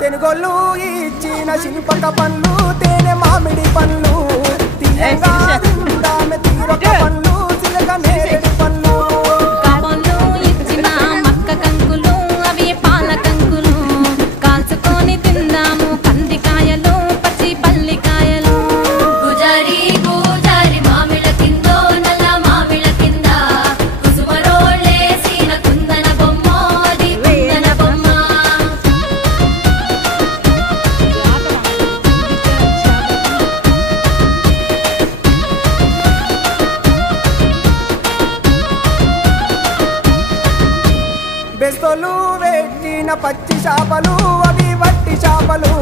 తెనుగోళ్ళు ఇచ్చిన శిల్పక పండ్లు తేనె మామిడి పండ్లు తీయంగా తిందామె తీరొక పండ్లు చిలక నేరేడు పండ్లు కాపంలో ఇచ్చిన మక్క కంకులు అవి పాల కంకులు కాల్చుకొని తిందాము కందికాయలు పచ్చి పల్లికాయలు గుజారి గుజారి మామిళ్ళ కిందో నల్ల మామిళ్ళ కింద కుసుమరోళ్ళేసిన కుందన బొమ్మ అది కుందన బొమ్మ బెస్తోలు పెట్టిన పచ్చి చేపలు అవి వట్టి చేపలు